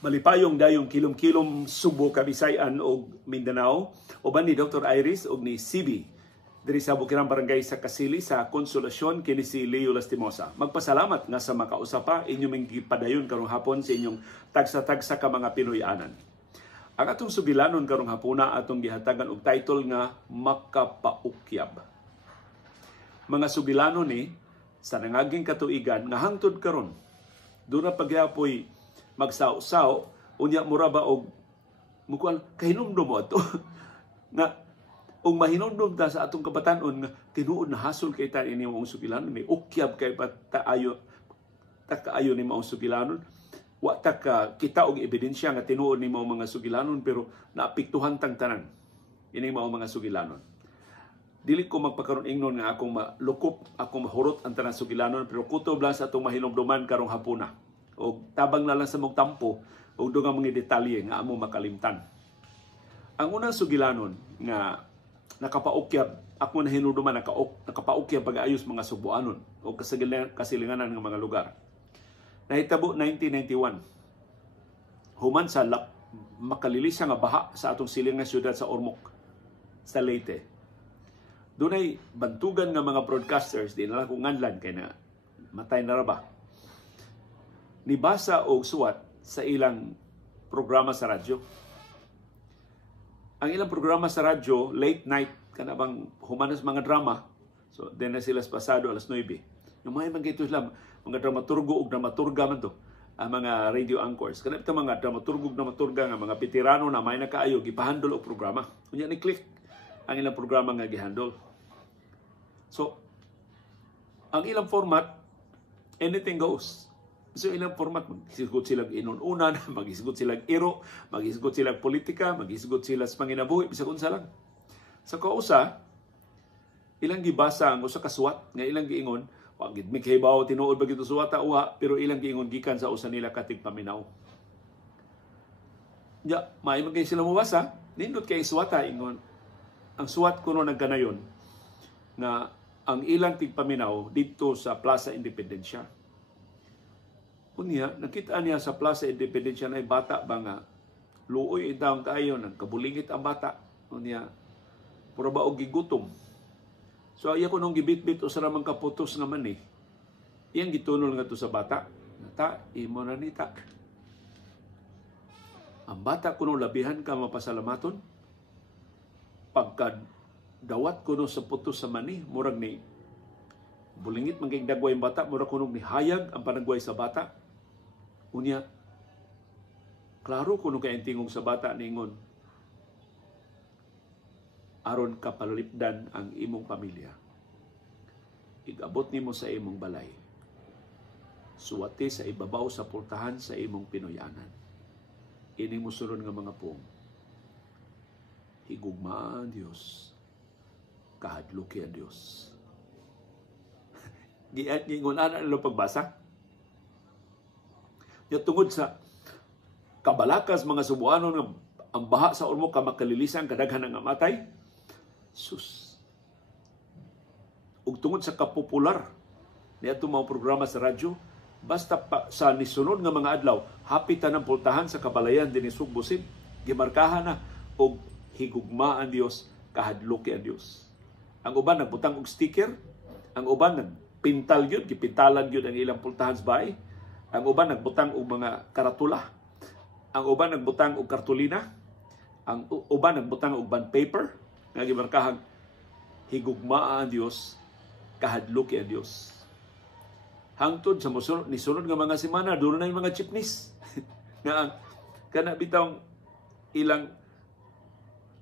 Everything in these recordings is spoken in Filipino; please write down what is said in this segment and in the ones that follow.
Malipayong dayong kilom-kilom Subo, Kabisayan o Mindanao, uban ni Dr. Iris o ni CB diri sa Bukirang Barangay sa Kasili sa Konsolasyon kini si Leo Lastimosa. Magpasalamat nga sa makausapa inyong gipadayon karong hapon sa inyong tagsa-tagsa ka mga Pinoyanan. Ang atong sugilanon karong hapuna atong gihatagan og title nga Makapaukyab. Mga sugilanon ni sa nangaging katuigan nga hangtod karon doon na pagyapoy magsaw-saw unya mura ba og mukuan kahinumdum mo ato nga og mahinumdum ta sa atong kabatanon nga tinuod na hasol kay ta ini mong sugilanon ni ukyab kay pataayo takaayo ni mong sugilanon wa ta ka kita og ebidensya nga tinuod ni mong mga sugilanon pero naapektuhan tang tanan ini mao mga sugilanon. Dili ko magpakaron ingnon nga akong malukop akong mahurot ang tanan sugilanon pero kutob lang sa atong mahinumduman karong hapuna. O tabang na lang sa mong tampo o doon mga detalye nga amo makalimtan. Ang unang sugilanon nga nakapaukyab, ako na hinuduman nakapaukyab pag-ayos mga Subuanon o kasilinganan ng mga lugar. Nahitabo 1991, human sa makalilisa nga baha sa atong silingang syudad sa Ormoc, sa Leyte. Doon ay bantugan nga mga broadcasters, di na lang kung nganlan kay na matay na raba. Nibasa og suwat sa ilang programa sa radyo. Ang ilang programa sa radyo, late night, kanabang humanas mga drama. So, din na sila pasado alas 9. Yung mga ibang ito lang, mga dramaturgo o dramaturga man to, ang mga radio anchors. Kanap ito mga dramaturgo o dramaturga, nga mga veterano na may nakaayo, ipahandol o programa. Kunya ni-click ang ilang programa nga gihandol. So, ang ilang format, anything goes. So ilang format, mag-isgot silang inununan, mag-isgot silang iro, mag-isgot silang politika, mag-isgot sila sa panginabuhi, bisa kung lang. Sa kausa, ilang gibasa ang usa ka suwat, nga ilang giingon, wag gid mi kahibaw tinuod ba gito suwata uha, pero ilang giingon gikan sa usa nila katig paminaw. Ya, may magay sila mabasa, nindot kay suwata ingon. Ang suwat kuno nagkanayon nga ang ilang tigpaminaw dito sa Plaza Independencia. Unya, nakita niya sa Plaza Independencia na bata ba nga luoy itang kaayo, nagkabulingit ang bata. Unya, pura ba og gigutom. So, iya ko nung gibit-bit o saramang kaputos naman eh. Iyang gitunol nga to sa bata. Nata, imo na nita. Ang bata kuno labihan ka mapasalamaton. Pagka dawat kuno sa putos sa mani, murag ni bulingit mangking dagway ang bata, murag kuno ni hayag ang panagway sa bata. Unya, klaro kuno kay tingog sa bata ningon, aron kapalipdan ang imong pamilya. Igabot nimo sa imong balay. Suwati sa ibabaw sa pultahan sa imong Pinoyanan. Ini mo sunod nga mga pong. Higugmaan Dios. Kahadluki ang Dios. Gingon ana nilo pagbasa. Ya tungod sa kabalakas mga Subuanon nga ang baha sa Ormoc ka makalilisan kadaghan nga matay. Sus. Ug tungod sa kapopular niadto mga programa sa radyo, basta pa, sa nisunod nga mga adlaw, hapitan ang pultahan sa kabalayan dinhi Sugbusin, gimarkahan na og higugma ang Dios, kahadluki ang Dios. Ang uban nagbutang og sticker, ang uban nagpintal gyud, gipintalan gyud ang ilang pultahan sa bahay. Ang uban nagbutang og mga karatula. Ang uban nagbutang og kartulina. Ang uban nagbutang og bond paper nga gimarkahang higugmaa ang Dios, kahadluki ang Dios. Hangtod sa nisunod nga mga semana, doon na yung mga chipnis. Nga kana bitang ilang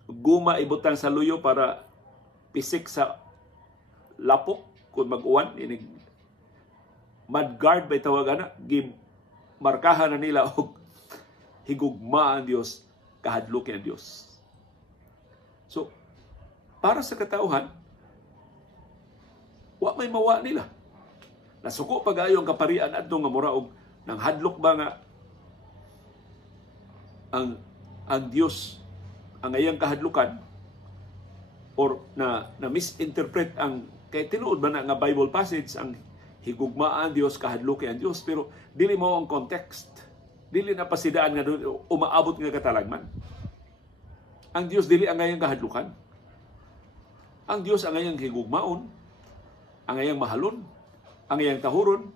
guma ibutang sa luyo para pisik sa lapok kung mag-uwan. Mudguard ba tawagan na? Markahan na nila og higugma ang Dios, kahadluki ang Dios. So, para sa katauhan, wa may mawa nila. Nasuko pag-ayo ang kaparian adto nga mura og nang hadlok ba nga ang Dios ang ayang kahadlukan or na misinterpret ang kay tinuod ba na nga Bible passage ang higugmaan Dios, kahadluki ang Dios, pero dili mo ang context. Dili na pasidaan nga doon, umaabot nga katalagman. Ang Dios dili ang ngayang kahadlukan. Ang Dios ang ngayang higugmaon, ang ngayang mahalon, ang ngayang tahuron,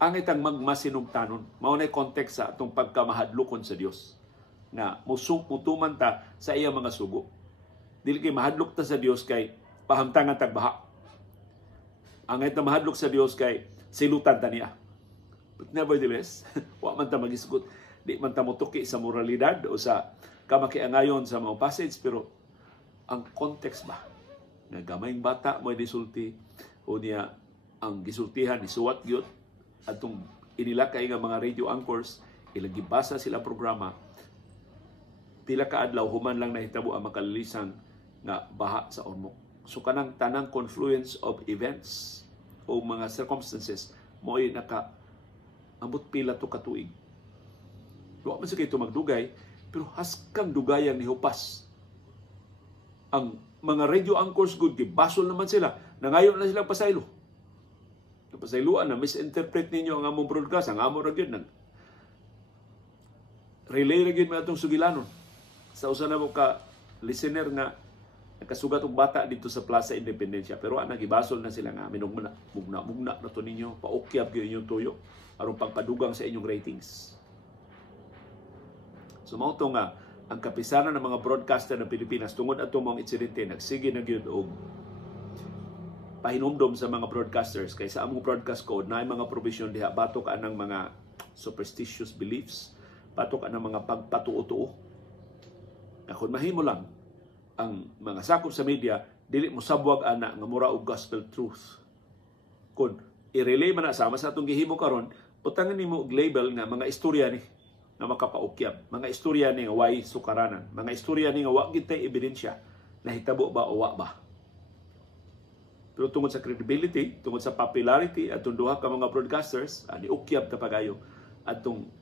ang itang magmasinugtanon. Mao nay context sa atong pagkamahadlukon sa Dios. Nga mutuman ta sa iyang mga sugo. Dili kay mahadlok ta sa Dios kay pahamtangan tagbaha. Ang ngayang mahadlok sa Dios kay silutan ta niya. But nevertheless, wa man ta magisgot, di man ta motuki sa moralidad o sa kamakiangayon sa mga passage, pero ang context ba? Nga gamayng bata mo disulti o niya ang gisultihan ni suwat gyud atong inilakay nga mga radio anchors, ilang gibasa sila programa, pila ka adlaw human lang nahitabo ang makalilisan nga baha sa Ormoc. So kanang tanang confluence of events o mga circumstances mo ay ambot pila to katuig. Wa man sa kay magdugay, pero haskang dugayang nihupas. Ang mga radio anchors good gibasol naman sila, nangayon na silang pasaylo. Napasayloan na misinterpret ninyo ang among broadcast, ang among ra gyud nang relay ra gyud mi atong sugilanon. Sa usa na mo ka listener nga nakasugat og bata dito sa Plaza Independencia, pero nagibasol na sila nga minugna mugna na to ninyo, paukyab gyud inyong tuyo aron pagpadugang sa inyong ratings. So mao to nga ang kapisanan ng mga broadcaster ng Pilipinas tungod atong mga insidente nagsige na gyud og pahinumdom sa mga broadcasters kay sa among broadcast code na mga provision diha batok anang mga superstitious beliefs, batok anang mga pagpatuo-tuo. Kung mahimo lang ang mga sakop sa media dili mo sabwag ana nga mura og gospel truth. Kun i-relay man na sama sa atong gihimo karon, utangan nimo og label nga mga istorya ni nga makapaukyab, mga istorya ni nga way sukaranan, mga istorya ni nga wa gid tay ebidensya nahitabo ba o wa ba. Pero tungod sa credibility, tungod sa popularity atong duha ka mga broadcasters, ani ukyab ta pagayo atong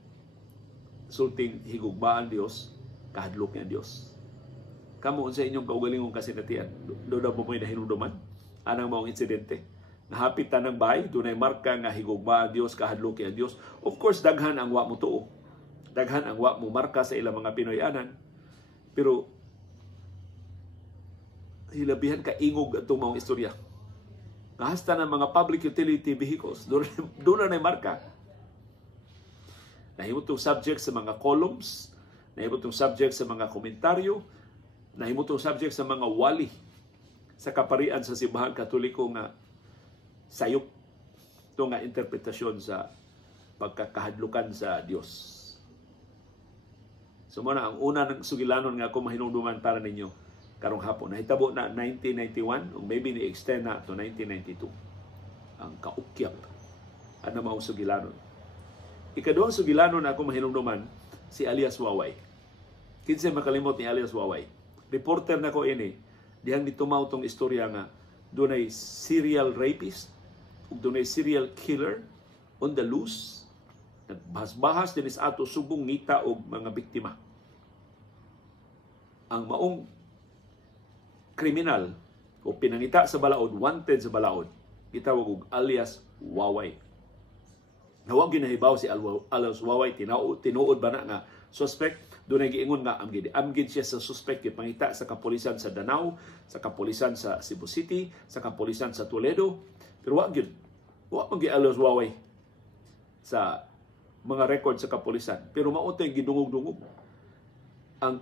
sulting higugmaan Dios, kahadlok niya Dios. Kamo unsa inyong kaugalingong kasinatian? Do na mo may nahinumduman anang maong insidente. Nahapit tanang bahay, dunay marka nga higugmaan Dios, kahadlok niya Dios. Of course daghan ang wa mo tuo. Daghan ang wa mo marka sa ilang mga Pinoyanan. Pero hilabihan ka ingog atong maong istorya. Kahasta ng mga public utility vehicles, doon na marka. Nahimot itong subject sa mga columns, nahimot itong subject sa mga komentaryo, nahimot itong subject sa mga wali sa kaparian sa simbahan katoliko nga sayop ito nga interpretasyon sa pagkakahadlukan sa Dios. So muna, ang una ng sugilanon nga ako mahinungduman para ninyo karong hapon. Nahitabo na 1991 o maybe ni-extend na to 1992. Ang kaukyap. Ano maong sugilanon. Ikaduhang sugilanon ako mahinumduman si alias Waway. Kinsa makalimot ni alias Waway. Reporter na ko ini. Dihang ditumaw tong istorya nga dunay serial rapist ug dunay serial killer on the loose. Nagbahas-bahas din sa ato subong ngita og mga biktima. Ang maong kriminal o pinangita sa balaod, wanted sa balaod, gitawag og alias Waway. Nawag ginahibaw si alias Waway, tinuod ba na nga suspect, doon ay giingon nga amgid siya sa suspect ipangita sa kapulisan sa Danau, sa kapulisan sa Cebu City, sa kapulisan sa Toledo, pero wag man alias Waway sa mga record sa kapulisan, pero mautay gidungog-dungog. Ang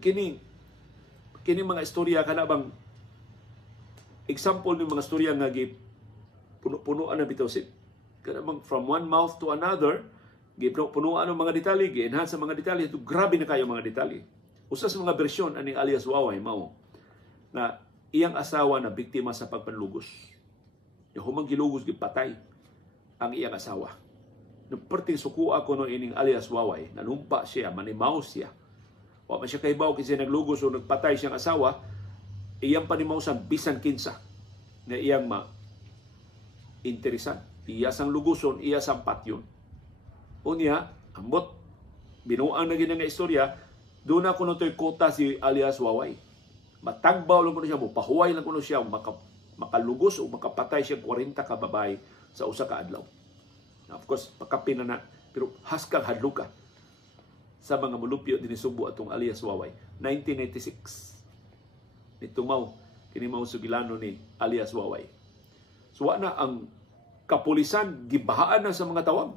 kini mga istorya kana bang example ng mga istorya nga puno-punoan na bitaw si kana bang from one mouth to another gipunuan ng mga detalye, gi-enhance sa mga detalye, ito grabe na kayo mga detalye. Usa sa mga bersyon aning alias Waway mao na iyang asawa na biktima sa pagpanlugos. Yung humang gilugos gipatay ang iyang asawa. Nung perting sukuha ko no ining alias Waway, nanumpa siya, manimaw siya. Wa man siya kahibaw kasi naglugos o nagpatay siyang asawa, iyang panimawsan bisan kinsa na iyang interesan. Iya sang luguson, iya sang patyon. Unya, ambot, binuang na ginang istorya, doon na kuno to'y kota si alias Waway. Matagbaw lang kuno siya, pahuway lang kuno siya, makalugos o makapatay siya 40 ka babae sa usa ka adlaw. Of course, pakapin na Pero haskang hadluka sa mga mulupyo din Subo atong alias Waway. 1996. Nitumaw, kinimaw sugilano ni alias Waway. So na ang kapulisan, gibahaan na sa mga tawag.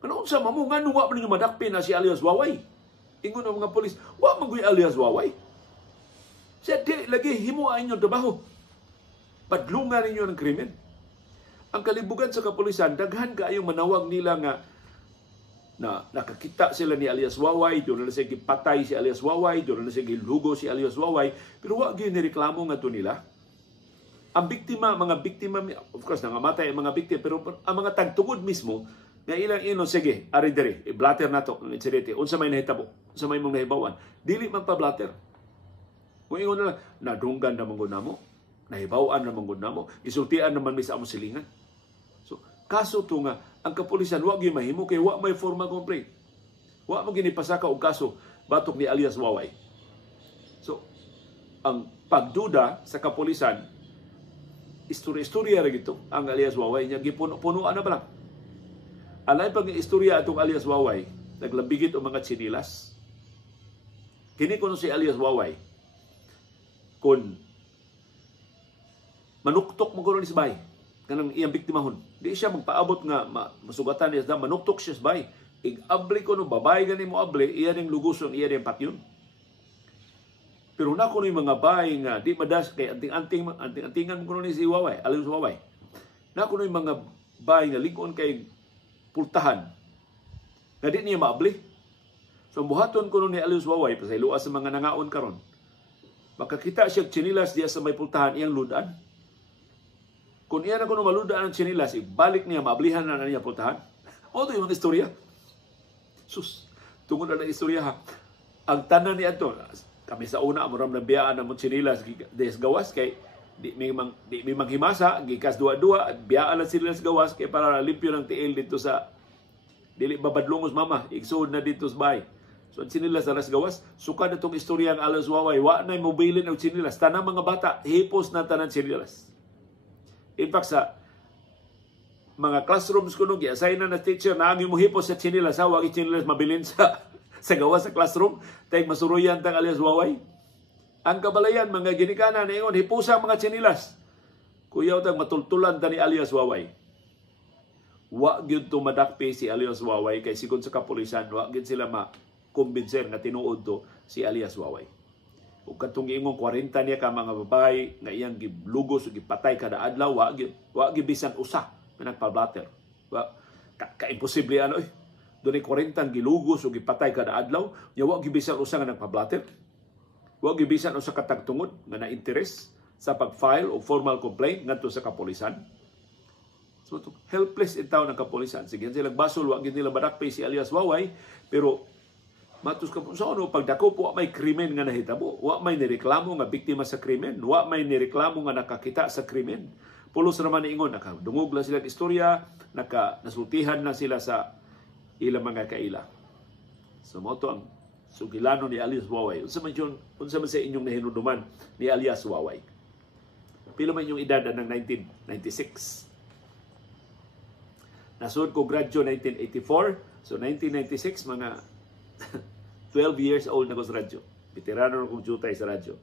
Kano sa mamo nga nuwa man ninyo madakpi na si alias Waway. Ingon ang mga pulis, wa man gyud alias Waway. Siya di lagi himuan inyo trabaho. Padlungan ninyo ng krimen. Ang kalibugan sa kapulisan, daghan kaayong manawag nila nga na nakakita sila ni alias Waway, doon na siya gipatay si alias Waway, doon na siya gilugo si alias Waway, pero wag gyud nireklamo nga to nila. Ang biktima, mga biktima, of course, nangamatay ang mga biktima, pero ang mga tagtugod mismo, nga ilang ino, sige, ari diri, i-blatter na to, ng insidente, unsa may nahitabo, unsa may mong nahibawan, dili magpa-blatter. Kung ingon na lang, nadunggan na manggod namo, nahibawan na manggod namo, isultian naman may sa among silingan. So, kaso to nga, ang kapulisan, wag yung mahimo, kay wag may formal complaint. Wag mo ginipasaka og kaso, batok ni alias Waway. So, ang pagduda sa kapulisan, istorya-istorya rin ito, ang alias Waway niya, gipuno-punuan na ba lang? Alay pag istorya atong alias Waway, naglabigit o mga tsinilas. Kini kuno si alias Waway, kung manuktok mo kuno ni Sibay, kanang iyang biktimahon, di siya magpaabot nga masugatan niya, manuktok siya Sibay. Ig-abli ko no, babay ganin mo abli, iya ning luguson, iya ning patyon. Pero na kuno yung mga bay nga, di madas, kay anting-antingan mo kuno ni si Waway, alias Waway. Na kuno yung mga bay nga, lingon kay pultahan, nga di niya maabli. So, buhaton kuno ni alias Waway, pasayloa sa mga nangaon karon, makakita siya chinilas diya sa may pultahan, iyang ludan. Kung iyan ako nung maludaan ang chinilas, ibalik niya, maablihan na niya pultahan. O ito yung mga istorya. Sus, tungod na ng istorya ha. Ang tanan niya ito, kami sa una, maram na biyaan ng chinilas des gawas, kay di may manghimasa, gikas dua-dua, at biyaan ng chinilas gawas, kay para limpyo ng tiil dito sa, dili babadlongos mama, igsuod na dito sa bay. So ang chinilas aras gawas, suka na itong istorya ang alias Waway, wa na'y mobilin ng chinilas. Tanang mga bata, hipos na tanan chinilas. In fact, sa mga classrooms ko nung i-assign na teacher na ang imuhipos sa chinilas, wag i-chinilas mabilin sa gawas sa classroom, tayo masuruyan tang alias Waway. Ang kabalayan, mga ginikanan, ingon, hipusang mga chinilas. Kuyaw tang matultulan ta ni alias Waway. Wag yun tumadakpi si alias Waway, kay sigon sa kapulisan, wag yun sila makumbinser nga tinuod to si alias Waway. Ug katong ingong 40 niya ka mga babae nga iyang giblugos ug gipatay kada adlaw, wa gyud bisan usa nga nagpa-blatter. Ka-imposible ano eh. Dunay 40 gilugos ug gipatay kada adlaw, nya wa gyud bisan usa nga nagpa-blatter. Wa gyud bisan usa ka tagtungod nga na-interes sa pag-file og formal complaint ngadto sa kapulisan. So helpless itaw ng kapulisan. Sige sila basol, wa gyud nila badakpay si alias Waway, pero matus ka sa ano, pagdako po, may krimen nga nahitabo. Wa may nireklamo nga biktima sa krimen. Wa may nireklamo nga nakakita sa krimen. Pulos naman ingon, nakadungog lang sila istorya, nasultihan na sila sa ilang mga kaila. So, mo to ang sugilano ni alias Waway. Unsa man sa inyong nahinuduman ni alias Waway? Pila man yung edad ng 1996? Nasud ko gradyo 1984. So, 1996, mga 12 years old na ko sa radyo. Veterano na kong jutay sa radyo.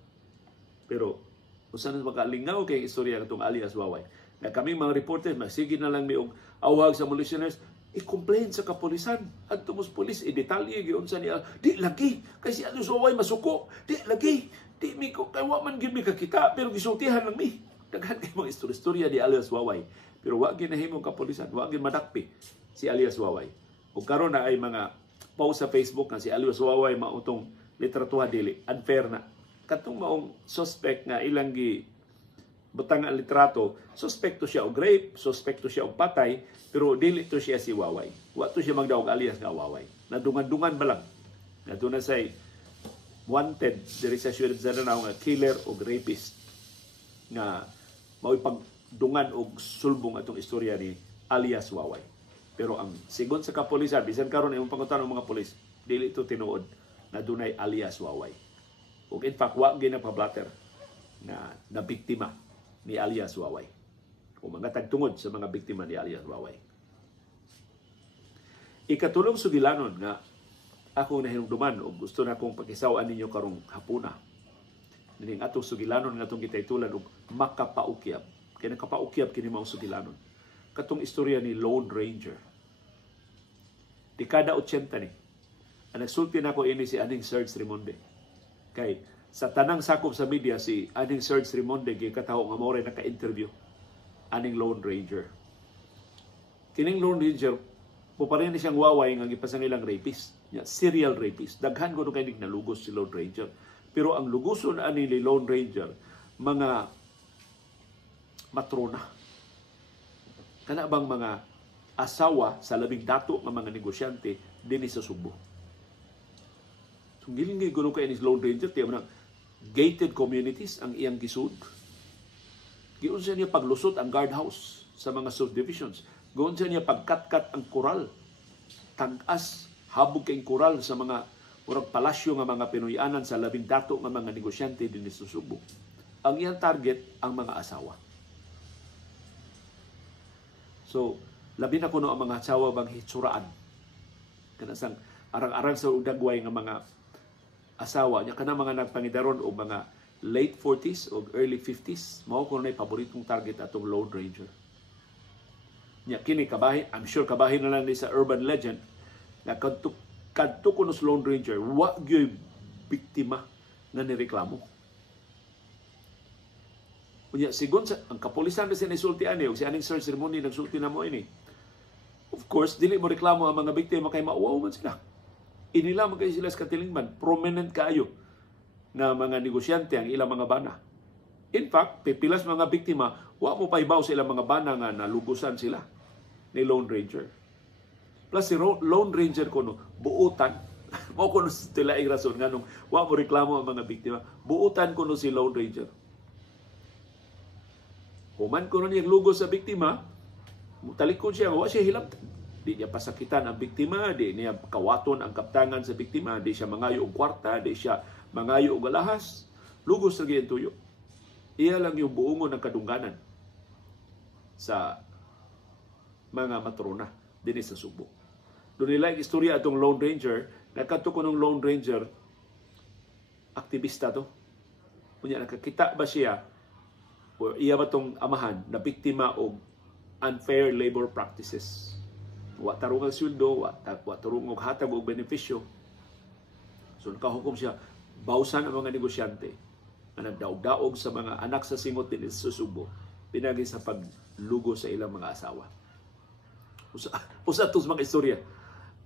Pero, kung saan makalingaw kay istorya ng itong alias Waway. Na kaming mga reporters, masige na lang may awag sa mga listeners, i-complain sa kapulisan. At tumos polis, i-detalye, giunsa niya, di lagi, kasi alias Waway masuko, di lagi, di mi ko, kaya waman gid mi kakita, pero gisultihan lang mi. Daghan kay mga istorya di alias Waway. Pero wag ginahimong kapulisan, wag gin madakpi si alias Waway. O karon na ay mga post sa Facebook nga si alias Waway mautong litratuha dili, unfair na. Katong maong suspect nga ilang gi butang ang litrato, suspekto siya og rape, suspekto siya og patay, pero dili to siya si Waway. Wa to siya magdaog alias nga Waway. Nadungan-dungan ba lang. Nato na say wanted diri sa Ciudad Zananao nga killer o rapist nga mao pagdungan og sulbong atong istorya ni alias Waway. Pero ang sigon sa kapulisan, bisan karon imong pangutan ng mga pulis, dili ito tinuod na dunay alias Waway. Ug in fact, wa ginapablatter na biktima ni alias Waway. O mga tagtungod sa mga biktima ni alias Waway. Ikatulong sugilanon nga ako nahinungduman o gusto na kong pakisawaan ninyo karong hapuna. Nining atong sugilanon nga itong kitaytulan og makapaukyab. Kaya nakapaukyab kini mao sugilanon. Katong istorya ni Lone Ranger. Dekada 80 ni. Ang nagsulti na ko ini si Aning Serge Rimonde. Kay sa tanang sakop sa media si Aning Serge Rimonde gikataho nga mao ray naka-interview aning Lone Ranger. Kining Lone Ranger puparin siyang waway nga gipasang ilang rapist. Serial rapist. Daghan ko kay nalugos si Lone Ranger. Pero ang luguson ani ni Lone Ranger mga matrona. Kana bang mga asawa sa labing dato nga mga negosyante dinhi sa Subo. Tunggiling nga gulo kay ni Lone Ranger tiya man gated communities ang iyang gisud. Giunsa niya paglusot ang guardhouse sa mga subdivisions. Giunsa niya pagkatkat ang koral. Tag-as habog kay koral sa mga murag palasyo nga mga Pinoyanan sa labing dato nga mga negosyante dinhi sa Subo. Ang iyang target ang mga asawa. So, labi na kuno ang mga asawa bang hitsuraan. Kanasang arang-arang sa udagway nga mga asawa niya kana mga nagpangidaron o mga late 40s o early 50s mao kuno nay paboritong target atong Lone Ranger. Nya kini kabahin, I'm sure kabahin na lang ni sa urban legend na kadto kuno sa Lone Ranger wa gyud biktima nga nireklamo. Unya sigon sa ang kapulisan sa nisulti ani og si aning Sir Ceremony nagsulti na mo ini. Of course dili mo reklamo ang mga biktima kay mauwaw man sila. Inila man kayo sila sa katilingban, prominent kayo na mga negosyante ang ilang mga bana. In fact, pipilas mga biktima, wa mo paibaw sa ilang mga bana nga nalugusan sila ni Lone Ranger. Plus si Lone Ranger kuno buutan, mao kuno sila ay rason nganong wa mo reklamo ang mga biktima, buutan kuno si Lone Ranger. Human kuno niya lugos sa biktima, talikod siya, wa siya hilabtan. Di niya pasakitan ang biktima, di niya kawaton ang kaptangan sa biktima, di siya mangayo og kwarta, di siya mangayo og alahas. Lugos sa giyang tuyo. Iya lang yung buongon ng kadungganan sa mga matrona dinhi sa Subo. Doon nila yung istorya atong Lone Ranger, nagkadto ko ng Lone Ranger, aktivista to. Kunya nakakita ba siya, o iya ba tong amahan, na biktima og unfair labor practices. Wa tarong ang sweldo, wa tarong og hatag og benepisyo. So nakahukom siya, bawsan ang mga negosyante na nagdaog-daog sa mga anak sa singot din sa Subo, pinagi sa paglugo sa ilang mga asawa. Usa tos mga istorya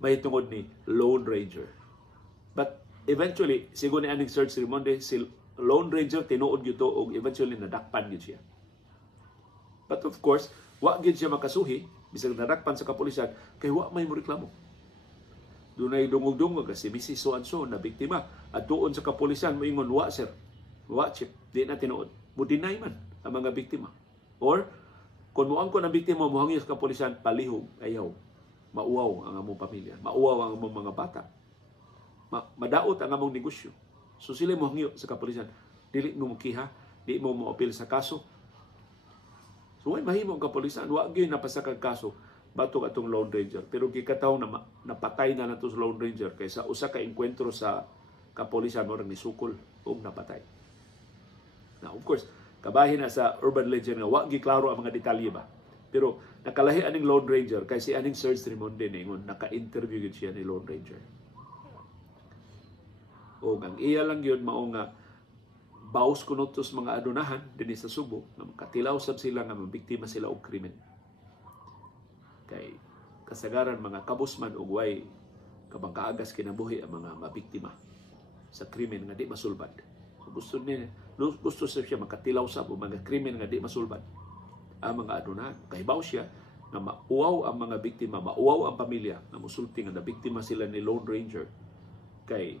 may tungod ni Lone Ranger. But eventually, sigo ni aning Sir Rimonde, si Lone Ranger tinuod gyud to og eventually nadakpan gyud siya. But of course, wa gyud siya makasuhi bisag nadakpan sa kapulisan kay wa may reklamo. Dunay dungog-dungog si Mrs. So-and-so na biktima at doon sa kapulisan moingon wa sir, wa chip, di na tinuod. Mo-deny man ang mga biktima. Or kung moangkon ang biktima mohangi sa kapulisan, palihog, ayaw. Mauwaw ang among pamilya, mauwaw ang among mga bata. Madaot ang among negosyo. So sila mohangi sa kapulisan, dili mo mukiha, di mo mo-appeal sa kaso. So, way mahimo ang kapulisan. Wa gyud napasakag kaso batok atong Lone Ranger. Pero gikataw na napatay na nato sa Lone Ranger kaysa usa ka engkwentro sa kapulisan mo ring nisukol o napatay. Now, of course, kabahin na sa urban legend nga wa giklaro ang mga detalye ba. Pero nakalahi aning Lone Ranger kay si aning Sir Rimonde ningon naka-interview gid siya ni Lone Ranger. O ang iya lang yun mao nga baos kunotos mga adunahan dinhi sa Subo nga makatilaw sab sila nga mabiktima sila og krimen. Kay kasagaran mga kabusman ug way kabang kaagas kinabuhi ang mga mabiktima sa krimen nga di masulbad. So gusto siya makatilaw sab og mga krimen nga di masulbad. Ang mga adunahan kay baos siya nga mauwaw ang mga biktima, mauwaw ang pamilya nga musulti nga nabiktima sila ni Lone Ranger kay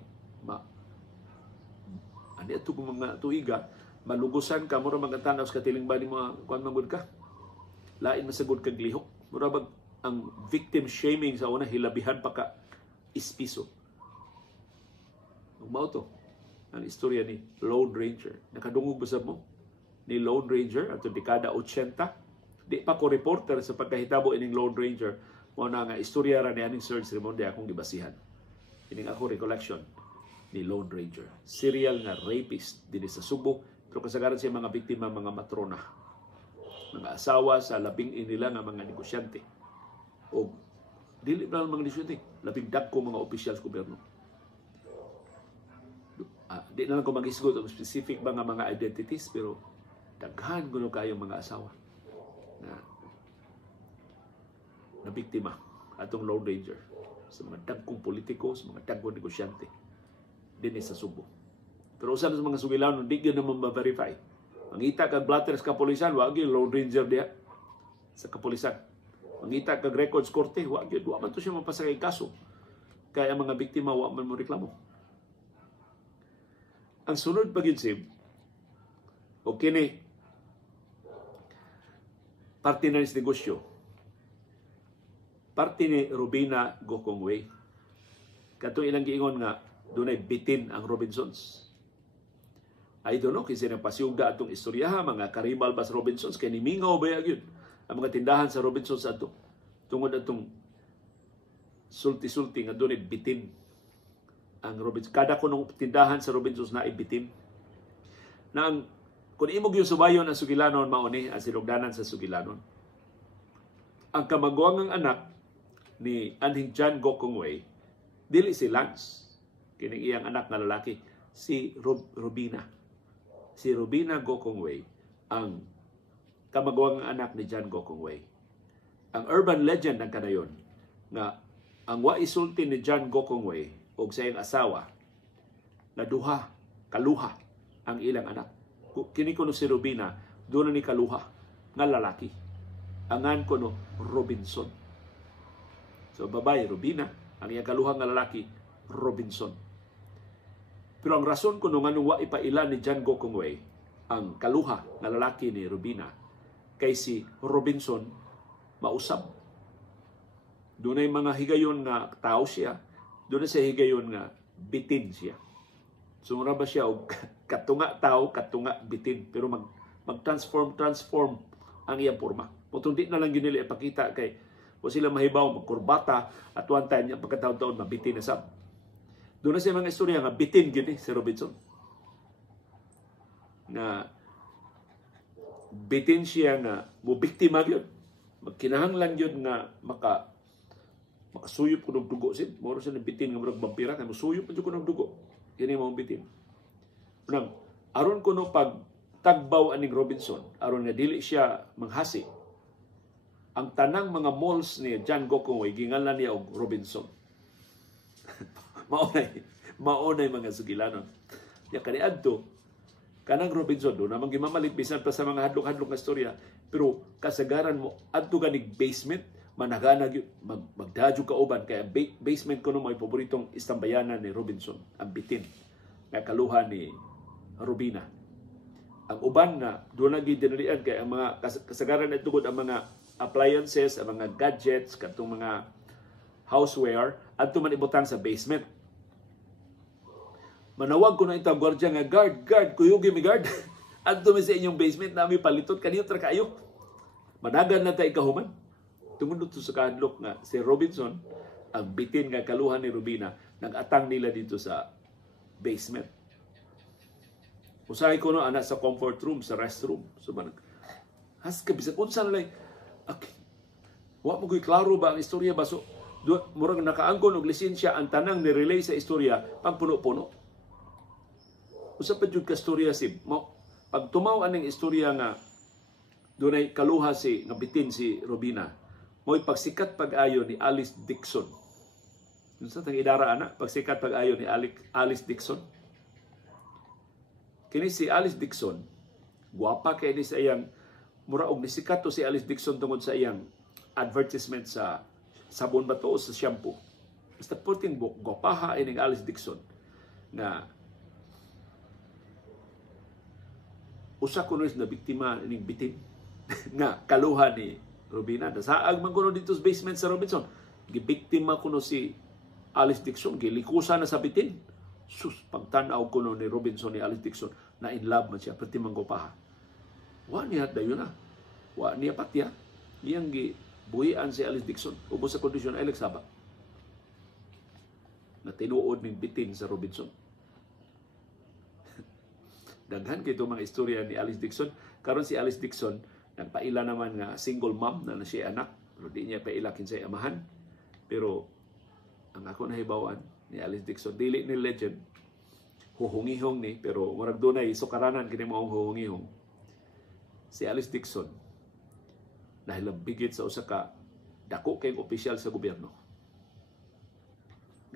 ani ato mga tuiga malugusan ka mura mga tanaw sa katilingban ni mga kuan mangud ka lain masagod kag lihok mura bag ang victim shaming sa una hilabihan pa ka ispiso mao to ang istorya ni Lone Ranger. Nakadungog ba mo ni Lone Ranger ato dekada 80? Di pa ko reporter sa pagkahitabo ining Lone Ranger Mo na nga istorya ra ni aning Serge Raimondi akong gibasihan. Ining ako recollection ni Lone Ranger. Serial nga rapist dinhi sa Subo, pero kasagaran siya mga biktima mga matrona, mga asawa sa labing inila nga mga negosyante. O dili na mga negosyante, labing dagko mga opisyal sa gobyerno. Di na lang ko mag-isgot og specific mga identities, pero daghan kuno kayong mga asawa na biktima atong Lone Ranger sa mga dagkong politiko, sa mga dagkong negosyante dinhi sa Subo. Pero usa sa mga sugilanon di gyud naman ma-verify. Mangita kag blatters kapulisan, wa gyud Lone Ranger diha sa kapulisan. Mangita kag records korte, wa gyud, wa man to siya mapasakay kaso. Kaya ang mga biktima wa man mo reklamo. Ang sunod pa gyud sib, o kini parte na sa negosyo. Parte ni Robina Gokongwei. Katong ilang giingon nga dunay bitin ang Robinsons. I don't know kinsa nang pasiugda atong istoryaha, mga karibal bas Robinsons kay nimingaw ba gyud ang mga tindahan sa Robinsons ato. Tungod atong sulti-sulti nga dunay bitin ang Robinsons. Kada kunong tindahan sa Robinsons na ibitin. Na ang kung imog yung subayon ang Sugilanon mauni ang sinugdanan sa Sugilanon. Ang kamagwangang anak ni Anhing John Gokongwei dili si Lance, kining iyang anak na lalaki, si Robina. Si Robina Gokongwei ang kamagwangang anak ni John Gokongwei. Ang urban legend ng kanayon nga ang wa isulti ni John Gokongwei og sa iyang asawa na kaluha ang ilang anak. Kini kuno si Robina, doon ni kaluha nga lalaki. Angan kuno Robinson. So babae Robina, ang iyang kaluha nga lalaki Robinson. Pero ang rason kuno nga wa ipaila ni John Gokongwei ang kaluha nga lalaki ni Robina kay si Robinson mausab. Dunay mga higayon nga tao siya, dunay sa higayon nga bitin siya. Sumura ba siya og katunga tao, katunga bitin, pero mag-transform ang iyang forma. Kung di na lang yun nila ipakita kay o sila mahibaw, magkurbata, at one time niya pagkataon-taon mabitin na sab. Doon na siya mga istorya nga bitin yun si Robinson. Na bitin siya nga mubiktima yun. Magkinahanglan yun nga makasuyop ko ng dugo siya. Moro siya ng bitin nga marag vampira, kaya masuyop ko ng dugo. Yan yung mga bitin. Unang, aron ko no pag tagbaw aning Robinson, aron nga dili siya manghasi, ang tanang mga malls ni John Gokongwei gingalan niya og Robinson. maunay mga sugilanon. Ya kaniadto kanang Robinson do namang gimamalit bisan pa sa mga hadlok-hadlok nga istorya, pero kasagaran mo adto ganig basement managanag magdadyo ka uban kaya basement ko no may paboritong istambayanan ni Robinson, ang bitin nga kaluha ni Robina. Ang uban na doon na gidinalian kaya ang mga kasagaran na tugod ang mga appliances, ang mga gadgets, katong mga houseware, adto man ibutang sa basement. Manawag ko na itang gwardiya nga, guard, kuyugi mi guard. Adto mi sa inyong basement nami palitot, kaniyot ra kayo. Managan na tayo kahuman. Tungod sa kahadlok nga si Robinson, ang bitin nga kaluhan ni Robina, nag-atang nila dito sa basement. Usahay ko no, anak sa comfort room, sa restroom. So, haska, bisag unsa na lang, okay. Wa mo ko'y klaro ba ang istorya ba? So, murag nakaangkon og lisensya ang tanang ni-relay sa istorya, pag puno-puno. Usa pa jud ka istorya si, pag tumaw aning istorya nga, dunay kaluha nga bitin si Robina, mo'y pagsikat pag-ayo ni Alice Dixon. Yun sa tang idara ana, pagsikat pag-ayo ni Alice Dixon. Kini si Alice Dixon, guwapa kay ni sa iyang mura og nisikat to si Alice Dixon tungod sa iyang advertisement sa sabon ba to o sa shampoo. Basta puting guwapaha ining Alice Dixon na usa kuno na biktima ining bitin nga kaluha ni Robina. Nasaag man kuno dito sa basement sa Robinson. Gibiktima kuno si Alice Dixon, gilikusa na sa bitin. Sus, pagtanaw kuno ni Robinson ni Alice Dixon, na in love man siya, pati manggupaha. Wa niya dayo na. Wa niya patya. Iyang buhian si Alice Dixon. Ubos sa kondisyon ay nagsaba. Na tinuod ng bitin sa Robinson. Daghan kay itong mga istorya ni Alice Dixon. Karon si Alice Dixon, nagpaila naman nga single mom na siya anak. Pero di niya paila kinsay amahan. Pero ang ako nahibawan ni Alice Dixon, dili ni legend, huhungihong ni, pero murag dunay sukaranan kini maong huhungihong. Si Alice Dixon, nahilambigit sa usa ka dako kayong opisyal sa gobyerno.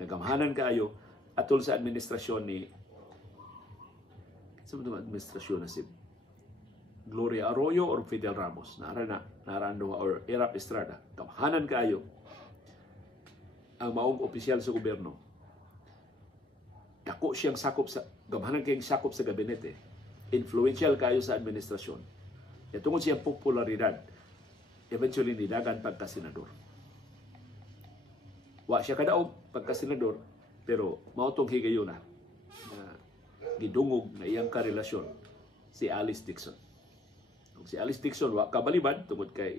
Nagamhanan kaayo atol sa administrasyon ni sa mga administrasyon na si Gloria Arroyo or Fidel Ramos, Narando or Erap Estrada. Gamhanan kaayo ang maong opisyal sa gobyerno. Dako siyang sakop sa gamhanan kayong sakop sa gabinete. Influential kayo sa administrasyon. E tungod siyang popularidad, eventually nidagan pagka-senador. Wa siya kadaog pagka-senador, pero mautong higayon na gidungog na iyang karelasyon si Alice Dixon. Si Alice Dixon wa kabalibad tungod kay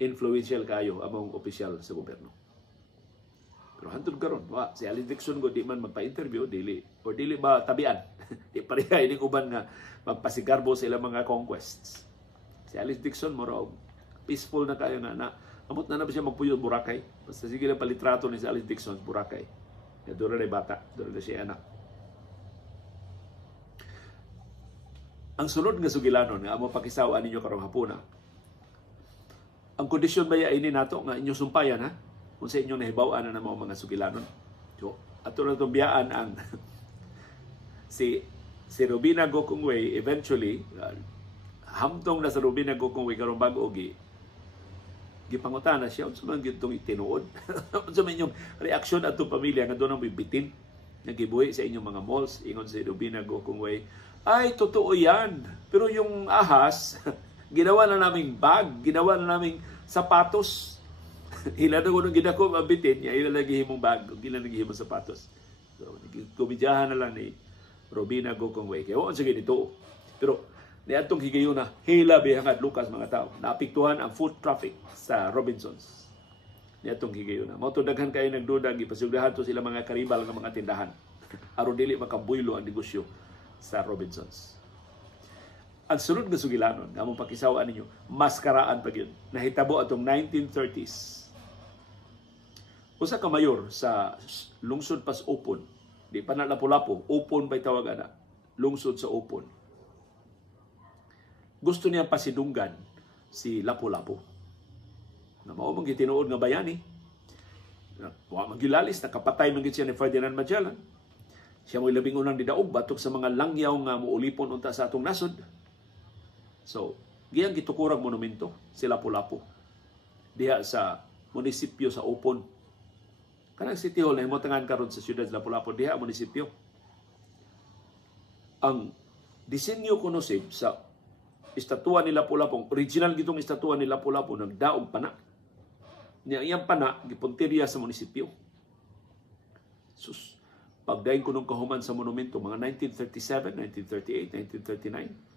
influential kayo among opisyal sa gobyerno. Pero hantod karon, wa si Alice Dixon go di man magpa-interview, dili ba tabian. Di pareha ini uban nga magpasigarbo sa ilang mga conquests. Si Alice Dixon moro peaceful na kayo nga amot na ba siya magpuyo Boracay. Basta sige lang palitrato ni si Alice Dixon Boracay. Ya dura na bata, dura na siya anak. Ang sunod nga sugilanon nga amo pakisawaan ninyo karong hapuna. Ang kondisyon ba ini nato nga inyo sumpayan ha? Kung sa inyong nahibaw-an na mga sugilanon. So, ato na itong biyaan ang si Robina Gokongwei eventually, hamtong na sa Robina Gokongwei karong bago gipangutana siya, unsa man gyud tong itinuod. Unsa man inyong reaksyon ato pamilya nga doon ang bibitin nagibuhi sa inyong mga malls, ingon si Robina Gokongwei, ay totoo yan. Pero yung ahas, ginawa na naming bag, ginawa na naming sapatos. Hila na ko nung ginako mabitin niya, hila lagi himong bag, hila lagi himong sapatos. So, kumidyahan na lang ni Robina Gokongwei. Kaya wala sige dito. Pero, niadtong higayon na, hila bihangad Lucas mga tao. Naapektuhan ang foot traffic sa Robinsons. Niadtong higayon na. Matudaghan kayo nagduda, ipasugdahan to sila mga karibal ng mga tindahan. Aron dili makabuylo ang negosyo sa Robinsons. Ang sunod nga sugilanon, nga mong pakisawaan ninyo, maskaraan pag yun. Nahitabo atong 1930s. Usa ka mayor sa lungsod pas Upon, di pa na Lapu-Lapu, Upon ba'y tawag na, lungsod sa Upon. Gusto niya pasidunggan si Lapu-Lapu. Na mao man gitinuod nga bayani. Wa magilalis, nakapatay man gid siya ni Ferdinand Magellan. Siya mo'y labing unang didaog batok sa mga langyaw nga muulipon unta sa atong nasod. So, giyang gitukurang monumento si Lapu-Lapu diha sa munisipyo sa Upon. Kanang City Hall na himutangan karon sa siyudad sa Lapu-Lapu diha munisipyo. Ang disenyo kunosib sa estatwa ni Lapu-Lapu, original gitong estatwa ni Lapu-Lapu nagdaog pana. Niya iyang pana gipuntirya sa munisipyo. Sus, pagdayon ko nung kahuman sa monumento mga 1937, 1938, 1939.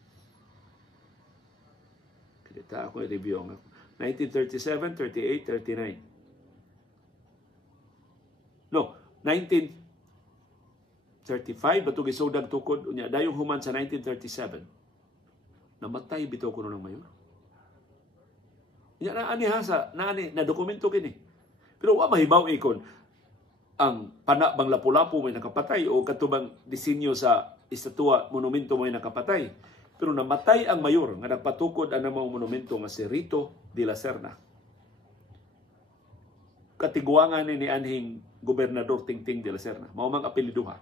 Kita ako i-review ang 1937, 38, 39. No, 1935 bato gisugdag tukod unya dayong human sa 1937. Namatay bitaw kuno ng mayor. Unya na ani hasa na dokumento kini. Pero wa mahibaw ikon ang pana bang Lapu-Lapu may nakapatay o katubang disenyo sa estatwa monumento may nakapatay. Pero namatay ang mayor nga nagpatukod ang mga monumento nga si Rito de la Serna. Katiguangan ni anhing Gobernador Tingting de la Serna. Mao mang apelyiduha.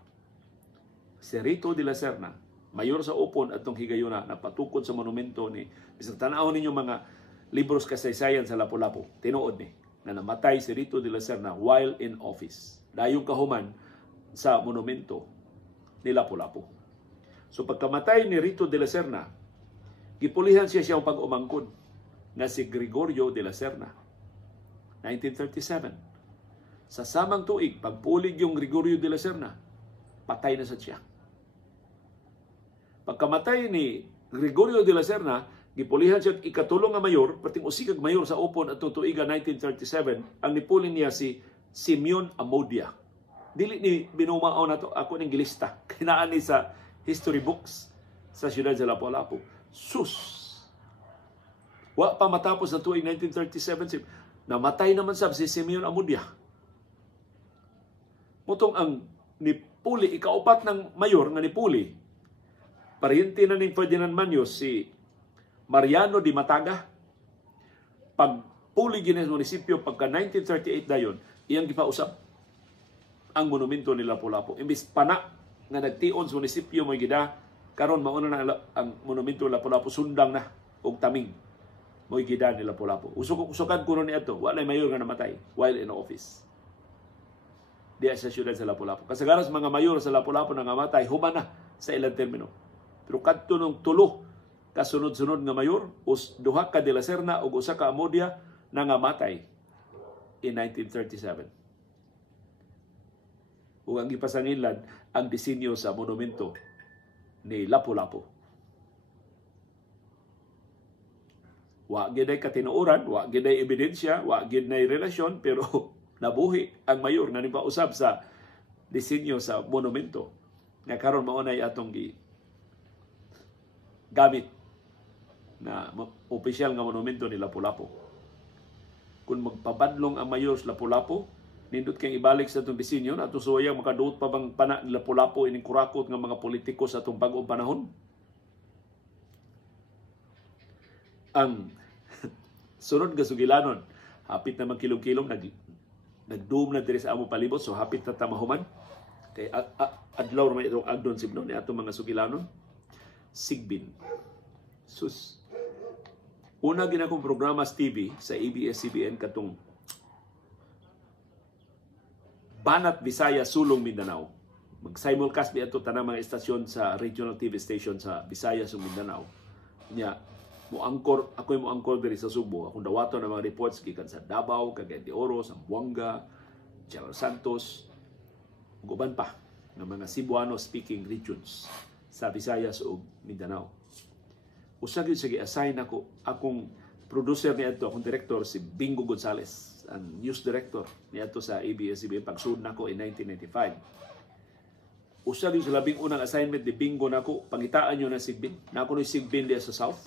Si Rito de la Serna, mayor sa Upon atong higayuna, napatukod sa monumento ni bisag tan-aw ninyo mga libros kasaysayan sa Lapu-Lapu. Tinuod ni na namatay si Rito de la Serna while in office. Dayong kahuman sa monumento ni Lapu-Lapu. So pagkamatay ni Rito de la Serna, gipulihan siya siyang pag-umangkod na si Gregorio de la Serna. 1937. Sa samang tuig, pagpulig yung Gregorio de la Serna, patay na sa siya. Pagkamatay ni Gregorio de la Serna, Gipulihan siya ikatulong nga mayor, pating usikag mayor sa upon at tuiga 1937, ang nipuli niya si Simeon Amodia. Dili ni binumao na to, ako ning gilista. Kinaan ni sa history books sa siyudad sa Lapu-Lapu. Sus! Wa pa matapos na tuig 1937, namatay naman sab si Simeon Amodia. Mutong ang nipuli, ikaupat ng mayor nga nipuli, pariente na ni Ferdinand Manyos, si Mariano Di Mataga. Pagpuli gina sa munisipyo pagka 1938 dayon, iyang gipausap ang monumento ni Lapu-Lapu. Imbis pana nga nagtion sa munisipyo mo gida, karon mauna na ang monumento ni Lapu-Lapu, sundang na og taming mo gida ni Lapu-Lapu. Usukan kuno ni ato, wala mayor nga namatay while in office. Diya sa siyudad sa Lapu-Lapu. Kasagaran sa mga mayor sa Lapu-Lapu na namatay, human na sa ilang termino. Pero kadto nung tulo kasunod-sunod nga mayor, duha ka De La Serna ug usa ka Amodia na ngamatay in 1937. Ug ang gipasangilan ang disenyo sa monumento ni Lapu-Lapu. Wa gid ay katinuoran, wa gid ay ebidensya, wa gid nay relasyon, pero nabuhi ang mayor nga nipausab sa disenyo sa monumento nga karon mao nay atong gamit na opisyal nga monumento ni Lapu-Lapu. Kung magpabadlong ang mayor sa Lapu-Lapu, nindot kang ibalik sa itong disenyo na itong suwayang makaduot pa bang pana ni Lapu-Lapu ining kurakot ng mga politiko sa itong bagong panahon? Ang sunod nga sugilanon, hapit na magkilom-kilom, nag-doom na diri sa amo palibot, so hapit na tamahuman. Kay adlaw naman itong agdon sibno ni atong mga sugilanon. Sigbin. Sus. Una ginakong programa sa TV sa ABS-CBN katong Banat Bisaya Sulong Mindanao. Mag-simulcast di ato tanang mga estasyon sa regional TV station sa Bisaya sa Mindanao. Nya ako yung angkor diri sa Subo. Akong dawato ng mga reports gikan sa Davao, Cagayan de Oro, Zamboanga, General Santos, guban pa ng mga Cebuano speaking regions sa Visayas ug Mindanao. Usa gyud sa gi-assign akong producer niadto, akong director si Bingo Gonzales, ang news director niadto sa ABS-CBN pagsud nako in 1995. Usa gyud sa labing unang assignment ni Bingo nako, pangitaan nyo na Sigbin. Nako ni Sigbin diya sa South.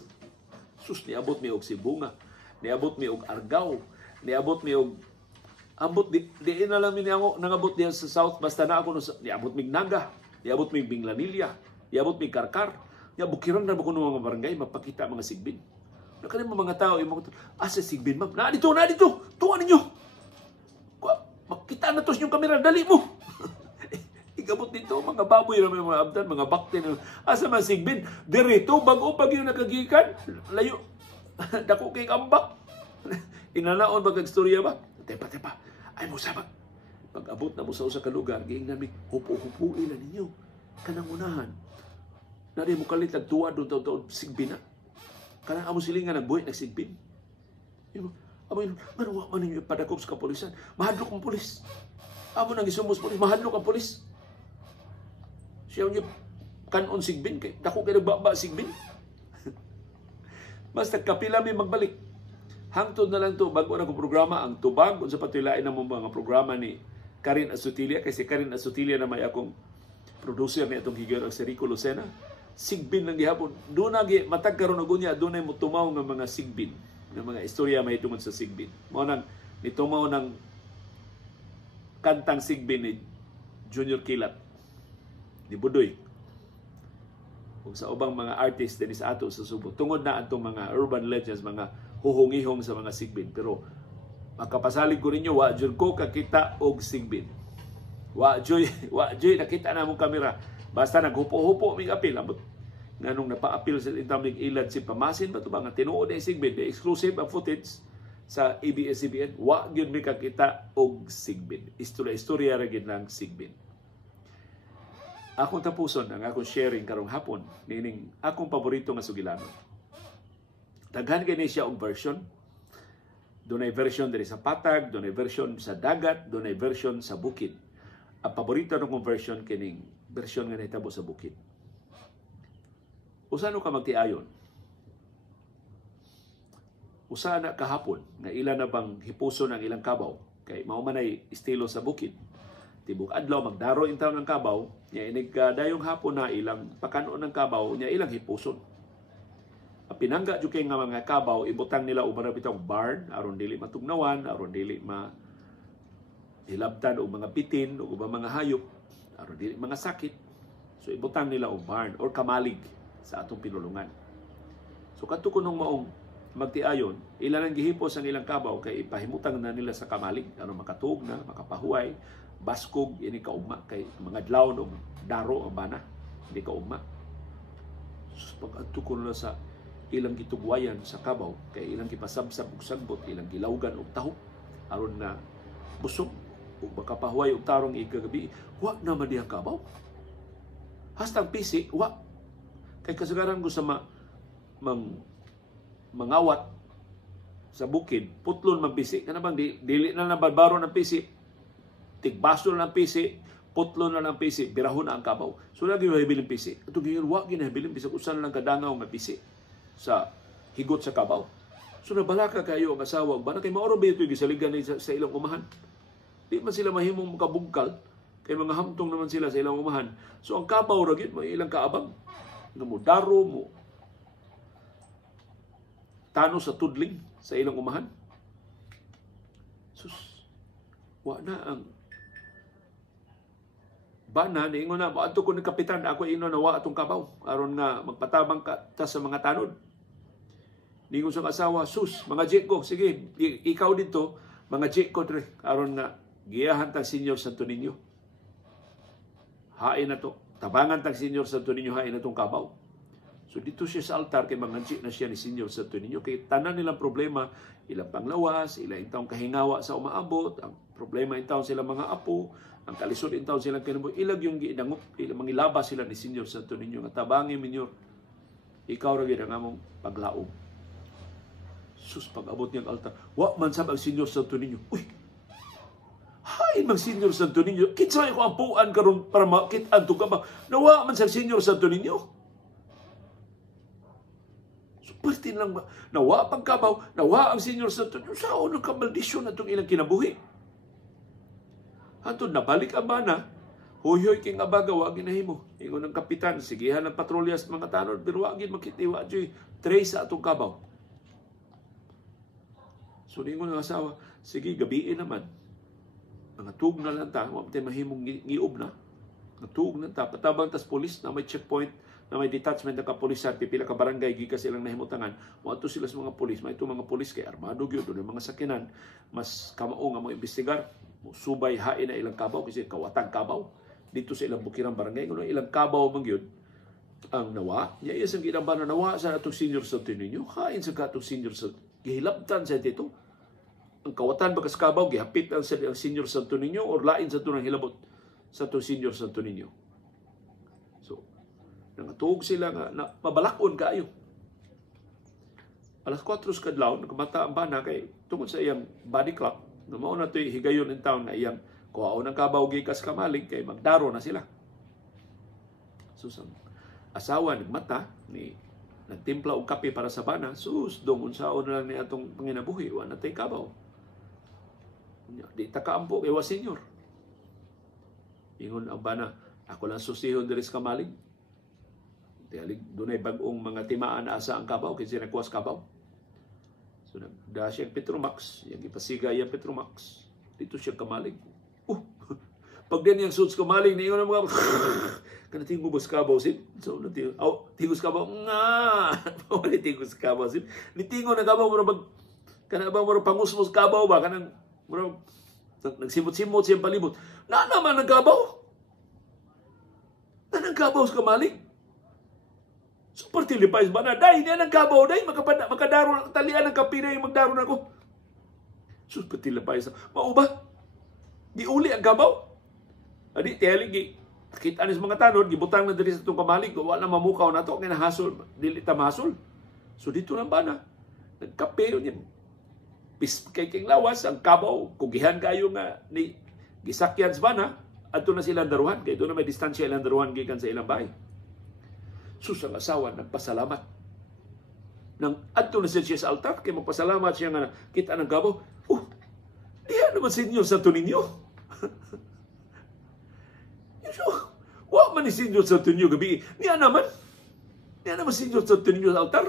Sus, niabot mi og Sibunga, niabot mi og Argao, niabot mi og ambot di na lang mi nangabot diya sa South, basta na ako niabot mi Naga, niabot mi Binglanilla, niabot mi Karkar. Ya bukiran na ba kuno mga barangay mapakita mga Sigbin. Na kanang mga tao yung mga sa Sigbin ma'am. Na dito. Tuwa ninyo. Makita na tos yung kamera, dali mo. Igabot dito mga baboy na mga abdan, mga bakte na asa mga Sigbin. Dirito bago pag yung nakagikan, layo. Dako kay kambak. Inanaon ba kag istorya ba? Tepa. Ay mo sabag. Pag abot na mo sa usa ka lugar, giingnan mi hupo-hupuin na ninyo. Kanang unahan. Nari mo kalit nagtuwa doon taon Sigbin na. Kanang amo silingan nagbuhi nagsigbin. Amo yun, manuwa man ninyo padakop sa kapulisan. Mahadlok ang pulis. Amo nang isumos pulis, mahadlok ang pulis. Siya niyo kanon Sigbin kay dako kay nagbaba Sigbin. Basta kapila mi magbalik. Hangtod na lang to bago na ko programa ang tubag unsa patulain na mo mga programa ni Karin Asutilia kasi Karin Asutilia na may akong producer ni atong higayon ang si Rico Lucena. Sigbin lang gihapon. Doon na matag karon og unya, doon ay mo tumaw nga mga Sigbin, nga mga istorya mahitungod sa Sigbin. Mao nang nitumaw ng kantang Sigbin ni Junior Kilat, ni Budoy, ug sa ubang mga artist din sa ato sa Subo. Tungod na atong mga urban legends, mga huhungihong sa mga Sigbin. Pero makapasalig ko ninyo, wa jud ko kakita og Sigbin. Wa joy nakita na mong kamera. Basta naghupo-hupo mig apil abot nganong napa-apil sa intamig ilad si Pamasin ba to ba nga tinuod ni Sigbin, the exclusive ang footage sa ABS-CBN, wa gyud mi kakita og Sigbin. Istorya ra gyud lang Sigbin. Akong tapuson ang akong sharing karong hapon nining akong paborito nga sugilanon. Daghan kini siya og version. Dunay version diri sa patag, dunay version sa dagat, dunay version sa bukid. Ang paborito ng version kining version nga nahitabo sa bukid. Usano ka magtiayon? usa na kahapon nga ilan na bang hipuson ang ilang kabaw kay mao man ay estilo sa bukid. Tibok adlaw magdaro in taon ng kabaw, nya inig dayong hapon na ilang pakanon ng kabaw nya ilang hipuson. Pinangga jud kay nga mga kabaw ibutang nila uban bitong barn aron dili matugnawan, aron dili hilabtan og mga bitin o mga hayop, aron dili mga sakit. So ibutang nila og barn or kamalig sa atong pinulungan. So kadto kunong maong magtiayon, ilan ang gihipos ang ilang kabaw kay ipahimutang na nila sa kamalig aron makatuog na, makapahuway, baskog ini kaugma kay mga dlawon og daro ang bana, hindi kaugma. So pag adto ko na sa ilang gitugwayan sa kabaw kay ilang gipasabsab og sagbot, ilang gilawgan og taho aron na busog ug makapahuway og tarong igagabi. Wa naman diyang kabaw. Hastang pisi, wa kay kasagaran ko sa mangawat sa bukid, putlon man pisi. Kana bang dili na nabarbaro ng pisi, tigbaso na ng pisi, putlon na ng pisi, birahon na ang kabaw. So lagi mahibiling pisi. Ito ngayon, wa ginahibiling bisag usan lang kadangaw nga pisi sa higot sa kabaw. So nabalaka kayo ang asawa, ba na kay maoro ba ito gisaligan sa ilang umahan? Di man sila mahimong makabugkal, kay mga hamtong naman sila sa ilang umahan. So ang kabaw ragit, may ilang kaabang, na mo daro mo, tano sa tudling sa ilang umahan. Sus, wa na ang bana, niingon na, ato ko ni kapitan, ako ino na wa atong kabaw, aron nga magpatabang ka ta sa mga tanod. Niingon sa asawa, sus, mga jek ko, sige, ikaw dito, mga jek ko, aron nga, giyahan tang Senyor Santo Niño. Hain na to, tabangan tang Senyor Santo Niño, hain na tong kabaw. So dito siya sa altar kay mangansi na siya ni Senyor Santo Niño kay tanan nilang problema, ilang panglawas, ilang taong kahingawa sa umaabot, ang problema in taon sila mga apo, ang kalisod in taon silang kinabuhi, ilag yung gidangup, ilang mangilaba sila ni Senyor Santo Niño nga tabangin minyo, ikaw ra gyud ang among paglaom. Sus, pag-abot niyang altar, wa man sab ang Senyor Santo Niño. Uy, hain mang Senyor Santo Niño, kinsay ko ang puan karon para makit-an to ka ba? Nawa man sa Senyor Santo Niño. Pwede lang ba? Nawa pang kabaw, nawa ang Senyor Santo Niño. Saan ang kamaldisyon na itong ilang kinabuhi? Hantod nabalik ang bana, huyoy king abaga, wag ginahimo. Ingon ng kapitan, sigihan ng patrolya sa mga tanod, pero wag makitiwa, joy, trace sa atong kabaw. So, ingon ng asawa, sige, gabiin naman. Mga tuog na lang ta, wag tayo mahimong ngiob na. Mga tuog na ta, patabang tas polis na may checkpoint, na may detachment ng kapulisan, pipila ka barangay, gikas silang nahimutangan, mato sila sa mga pulis, may ito mga pulis kay armado gyud, doon mga sakinan, mas kamao nga mo imbestigar, subay hain na ilang kabaw, kasi kawatang kabaw, dito sa ilang bukirang barangay, kung ilang kabaw man gyud ang nawa, niya isang ginamba na nawa sa atong Senyor Santo Niño, hain sa katong Senyor Santo, gihilabtan sa dito, ang kawatan bagas kabaw, gihapit ang Senyor Santo Niño, or lain sa ito ng hilabot sa itong Senyor Santo Niño. Nangatug sila nga na mabalakon kayo. Alas 4 kadlaw, nakamata ang bana kay tungod sa iyang body clock, na mao na to'y higayon in taon nga iyang kuhaon ng kabaw gikas kamalig kay magdaro na sila. So, asawa nagmata, nagtimpla og kape para sa bana, sus, dong unsaon na lang ni atong panginabuhi, wa na tay kabaw. Di ta kaampo kay wa Senyor. Ingon ang bana, ako lang susihon diri sa kamalig. Doon ay bagong mga timaan asa ang kabaw kasi nagkuwas kabaw. So nagda siya Petromax, yung ipasiga yung Petromax. Dito siya kamalig. Pag din yung suits kamalig, niyo na mga kana tingo bus kabaw sip. So tingos kabaw nga. Wala tingos kabaw sip. Ni tingo na kabaw mo bag kana ba mo pangusmos kabaw ba kanang mo nagsimot-simot siyang palibot. Na naman ang kabaw. Na nang kabaw sa kamalig. So, partilipay ba na? Day, niya ng kabaw, day, makadaro, talian ng kapina yung magdaro na ko. So, partilipay sa, mao ba? Di uli ang kabaw? Adi, tiyalig, kita sa mga tanod, gibutang na dali sa itong kamalig, wala na mamukaw na ito, kaya nahasol, dilita mahasol. So, dito lang ba na? Nagkape yun, kay king lawas, ang kabaw, kugihan kayo nga, ni gisakyan sa bana, ato na silang daruhan, kaya ito na may distansya ilang daruhan gikan sa ilang bahay. Sus, ang asawa, nagpasalamat. nang adto na siya sa altar kay magpasalamat siya nga kita ng kabaw. Diya naman Senyor Santo Niño. Wa man ni Senyor Santo Niño gabi. Niya naman Senyor Santo Niño sa altar.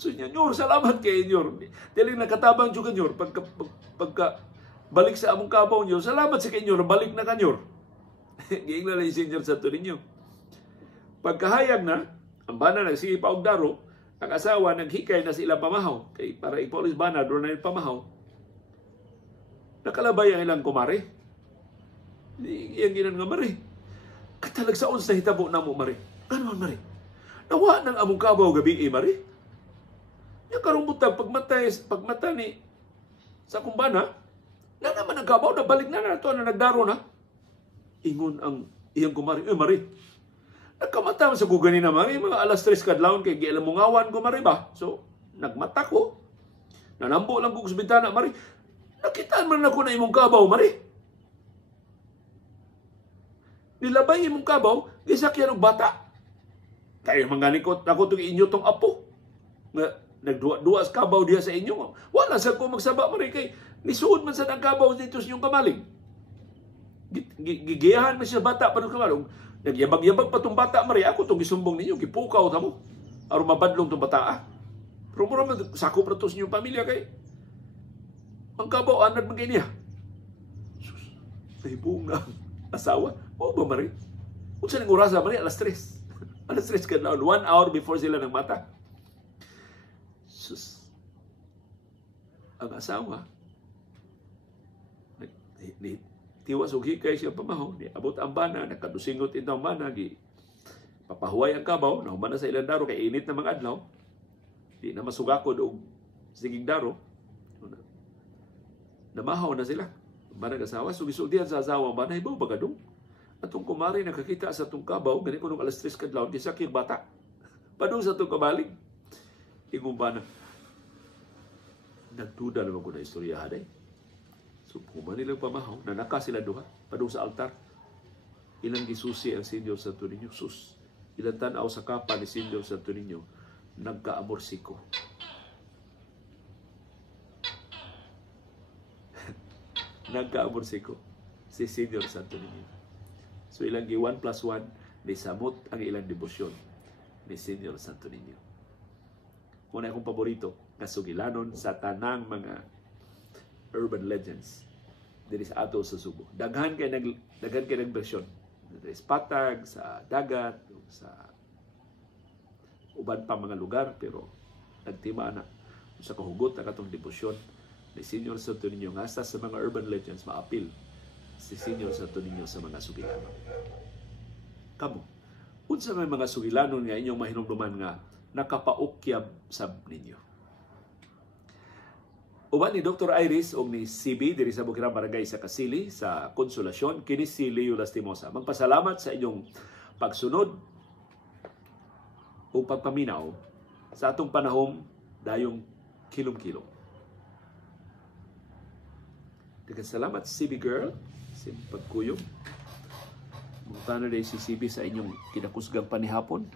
So Senyor, salamat kay Senyor. Dili nakatabang jud kanyor pagka balik sa among kabaw niyo. Salamat sa kanyor, balik na kanyor. Giingnan na ni Senyor Santo Niño. Pagkahayag na, ang bana nagsige pa og daro, ang asawa naghikay na sila pamahaw kay para ipolis bana doon na pamahaw. Nakalabay ang ilang kumare. Iyang ginan nga mare. Katalag saon sa hitabo na mo mare. Ano man mare? Nawa nang among kabaw gabi mare. Nya karong butang pagmata ni sa kumbana, na naman ang kabaw na balik na nato na nagdaro na. Ingon ang iyang kumare, mare. Nagkamata sa gugani na mga alas 3 kadlawon kay gialam mo ngawan ko mare ba. So nagmata ko. Nanambo lang ko sa bintana mare. Nakitaan man ako na imong kabaw, mari. Nilabay imong kabaw, gisakyan og bata. Kaya manganikot ako itong inyo tong apo. Nagduwa-duwa sa kabaw diya sa inyo. Wala sa ko magsaba, mari, kay nisuod man sa ng kabaw dito sa inyong kamaling. Gigiyahan man siya bata pa ng kamaling. Nagyabag-yabag pa itong bata, mari. Ako itong gisumbong ninyo, gipukaw na mo. Aron mabadlong itong bata. Pero mura sakop na ito sa inyong pamilya kay ang kabaw, anad man kayo niya. Sus, nahibunga ang asawa. O ba, mari? Kung saan ang orasa, mari, alas 3. Alas 3 ka na, 1 hour before sila ng mata. Sus, ang asawa, tiwas o hikay siya pamahaw, abot ang bana, nakadusingot ito ang bana, papahuay ang kabaw, nahuman na sa ilang daro, kay init na mga adlaw, di na masugakod o sigig daro, namahaw na sila. Banag asawa, sugisuldihan sa asawa, banay ba bagadong? Atong kumari nakakita sa itong kabaw, ganito nung alas 3 kadlaw, di sakit bata. Padung sa itong kabaling. Ingong banag. Nagduda naman ko na istorya haday. So, kuman nilang pamahaw, nanaka sila duha, padung sa altar. Ilang gisusi ang Senyor Santo Niño, sus. Ilang tanaw sa kapa ni Senyor Santo Niño, nagka-amorsiko. Nagka-amorsiko si Senyor Santo Niño. So ilang gi 1 plus 1 ni samot ang ilang debosyon ni Senyor Santo Niño. Muna akong paborito nga sugilanon sa tanang mga urban legends diri sa ato sa Subo. Daghan kay nag bersyon. Sa patag, sa dagat, sa uban pa mga lugar, pero nagtima na sa kahugot na katong debosyon ni Senyor Santo Niño nga sa mga urban legends maapil si Senyor Santo Niño sa mga sugilanon. Kamo, unsa may mga sugilanon nga inyong mahinumduman nga nakapaukyab sab ninyo? Uban ni Dr. Iris o ni CB diri sa Bukirang Barangay sa Kasili sa Konsolasyon, kini si Leo Lastimosa. Magpasalamat sa inyong pagsunod o pagpaminaw sa atong panahon dayong kilom-kilom. Daghang salamat CB girl sa pagkuyog. Mungtana day si CB sa inyong kinakusgang panihapon.